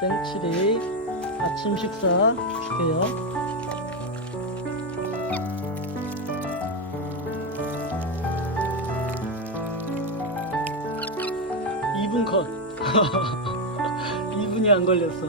땡칠이 아침 식사 줄게요. 이분 컷. 2분이 안 걸렸어.